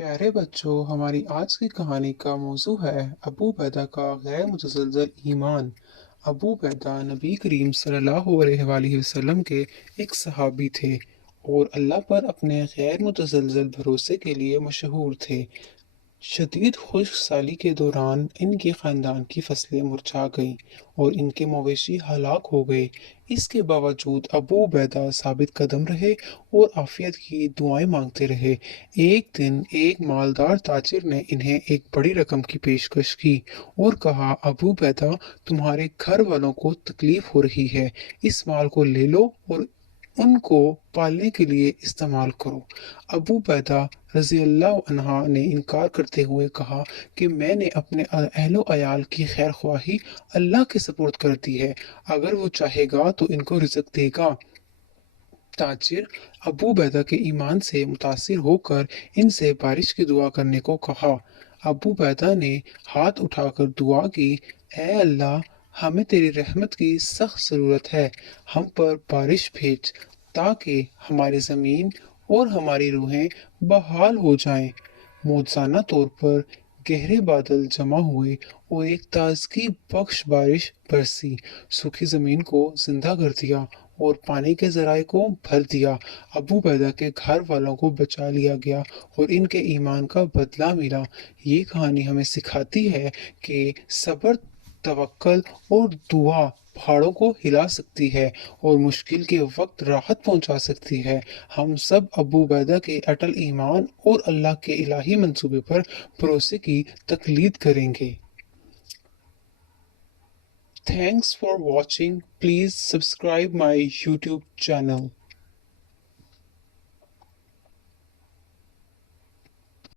प्यारे बच्चों, हमारी आज की कहानी का मौजू है अबू बैदा का गैर मुतज़लज़ल ईमान। अबू बैदा नबी करीम सल्लल्लाहु अलैहि वसल्लम के एक सहाबी थे और अल्लाह पर अपने गैर मुतज़लज़ल भरोसे के लिए मशहूर थे। शदीद खुश्क साली के दौरान इनके खानदान की फसलें मुरझा गईं और इनके मवेशी हलाक हो गए। इसके बावजूद अबू उबैदा साबित कदम रहे और आफियत की दुआएं मांगते रहे। एक दिन एक मालदार ताजिर ने इन्हें एक बड़ी रकम की पेशकश की और कहा, अबू उबैदा, तुम्हारे घर वालों को तकलीफ हो रही है, इस माल को ले लो और उनको पालने के लिए इस्तेमाल करो। अबू बैदा रज़ियल्लाहु अन्हा ने इनकार करते हुए कहा कि मैंने अपने अहलो अयाल की खैर ख्वाही अल्लाह के सुपुर्द कर दी है, अगर वो चाहेगा तो इनको रिज़्क देगा। ताजिर अबू बैदा के ईमान से मुतासिर होकर इनसे बारिश की दुआ करने को कहा। अबू बैदा ने हाथ उठाकर दुआ की, ए अल्लाह, हमें तेरी रहमत की सख्त ज़रूरत है, हम पर बारिश भेज ताकि हमारी ज़मीन और हमारी रूहें बहाल हो जाएं। मौजज़ाना तौर पर गहरे बादल जमा हुए और एक ताजगी बख्श बारिश बरसी, सूखी ज़मीन को जिंदा कर दिया और पानी के ज़राए को भर दिया। अबू बैदा के घर वालों को बचा लिया गया और इनके ईमान का बदला मिला। ये कहानी हमें सिखाती है कि सब्र, तवक्कल और दुआ पहाड़ों को हिला सकती है और मुश्किल के वक्त राहत पहुंचा सकती है। हम सब अबू बैदा के अटल ईमान और अल्लाह के इलाही मंसूबे पर भरोसे की तकलीद करेंगे। Thanks for watching. Please subscribe my YouTube channel.